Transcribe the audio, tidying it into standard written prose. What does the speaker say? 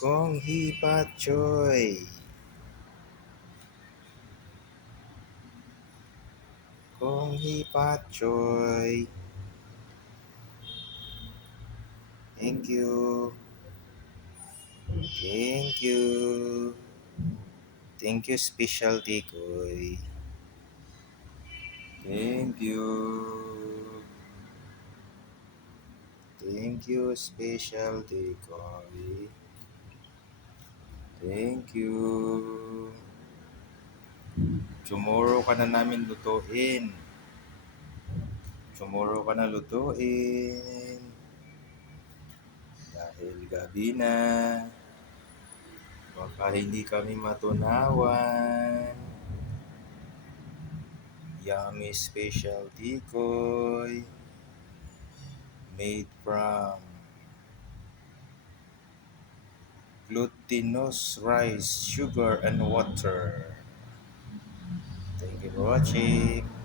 Kong Hee Pat Choi. Kong Hee Pat Choi. Thank you. Thank you. Thank you, Special Tikoy. Thank you. Thank you, Special Tikoy. Thank you. Tomorrow ka na namin lutuin. Tomorrow ka na lutuin. Dahil gabi na. Baka hindi kami matunawan. Yummy Special Tikoy. Made from glutinous rice, sugar, and water. Thank you for watching.